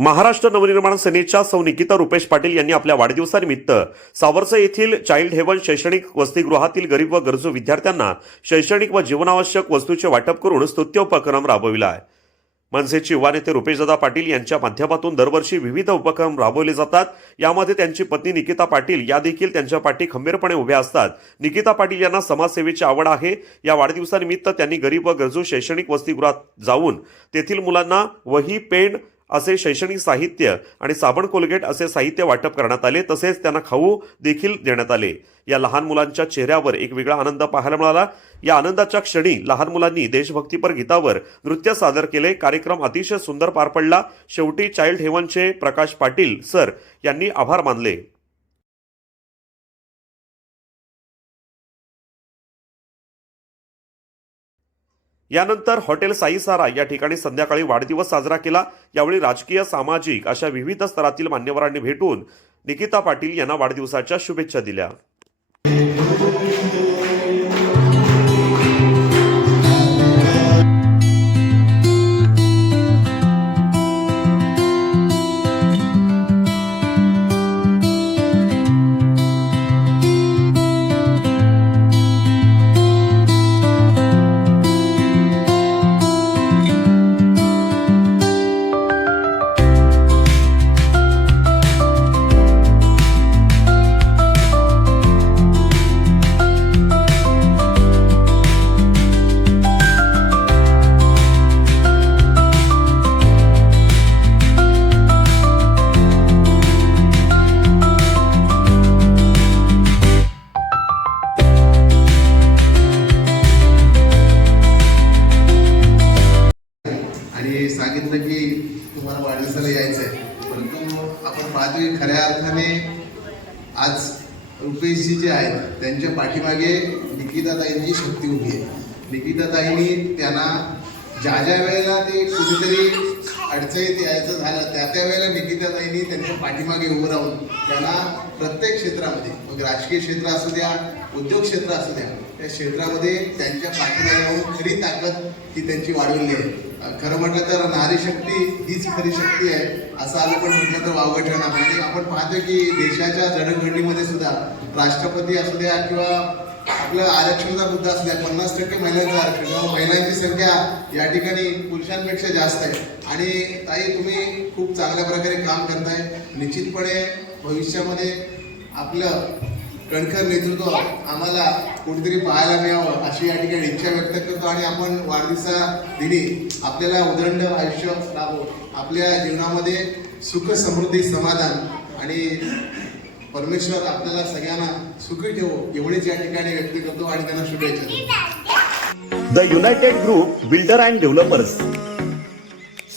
महाराष्ट्र नवनिर्माण सेनेच्या सौनिकिता रुपेश पाटील यांनी आपल्या वाढदिवसानिमित्त सावरसे येथील चाइल्ड हेवन शैक्षणिक वसतिगृहातील गरीब व गरजू विद्यार्थ्यांना शैक्षणिक व जीवनावश्यक वस्तूचे वाटप करून स्तुत्य उपक्रम राबविला आहे. मनसेचे युवा नेते रुपेशदादा पाटील यांच्या माध्यमातून दरवर्षी विविध उपक्रम राबवले जातात. यामध्ये त्यांची पत्नी निकिता पाटील या देखील त्यांच्या पाठी खंबीरपणे उभ्या असतात. निकिता पाटील यांना समाजसेवेची आवड आहे. या वाढदिवसानिमित्त त्यांनी गरीब व गरजू शैक्षणिक वसतिगृहात जाऊन तेथील मुलांना वही पेन असे शैक्षणिक साहित्य आणि साबण कोलगेट असे साहित्य वाटप करण्यात आले. तसेच त्यांना खाऊ देखील देण्यात आले. या लहान मुलांच्या चेहऱ्यावर एक वेगळा आनंद पाहायला मिळाला. या आनंदाच्या क्षणी लहान मुलांनी देशभक्तीपर गीतावर नृत्य सादर केले. कार्यक्रम अतिशय सुंदर पार पडला. शेवटी चाइल्ड हेवनचे प्रकाश पाटील सर यांनी आभार मानले. यानंतर हॉटेल साईसारा या ठिकाणी संध्याकाळी वाढदिवस साजरा केला. यावेळी राजकीय सामाजिक अशा विविध स्तरातील मान्यवरांनी भेटून निकिता पाटील यांना वाढदिवसाच्या शुभेच्छा दिल्या. आपण खऱ्या अर्थाने आज रुपेशजी जे आहेत त्यांच्या पाठीमागे निकिताताईंची शक्ती उभी आहे. निकिताताईंनी त्यांना ज्या ज्या वेळेला ते कुठेतरी अडचणीत यायचं झालं त्या त्या वेळेला निकिताताईंनी त्यांच्या पाठीमागे उभं राहून त्यांना प्रत्येक क्षेत्रामध्ये मग राजकीय क्षेत्र असू द्या उद्योग क्षेत्र असू द्या त्या क्षेत्रामध्ये त्यांच्या पाठीमागे राहून खरी ताकद ही त्यांची वाढवली आहे. खरं म्हटलं तर नारी शक्ती हीच खरी शक्ती आहे असं आलं पण म्हटलं तर वावगं ठरणार आणि आपण पाहतो की देशाच्या जडणघडणीमध्ये सुद्धा राष्ट्रपती असू द्या किंवा आपलं आरक्षणाचा मुद्दा असू द्या पन्नास टक्के महिलांचं आरक्षण किंवा महिलांची संख्या या ठिकाणी पुरुषांपेक्षा जास्त आहे. आणि ताई तुम्ही खूप चांगल्या प्रकारे काम करताय. निश्चितपणे भविष्यामध्ये आपलं कणखर नेतृत्व आम्हाला कुठेतरी पाहायला मिळावं अशी या ठिकाणी इच्छा व्यक्त करतो आणि आपण वाढदिवसा दिनी आपल्याला उदंड आयुष्य लाभो आपल्या जीवनामध्ये सुख समृद्धी समाधान आणि परमेश्वर आपल्याला सगळ्यांना सुखी ठेवो एवढीच या ठिकाणी व्यक्त करतो आणि त्यांना शुभेच्छा the United group builder and developers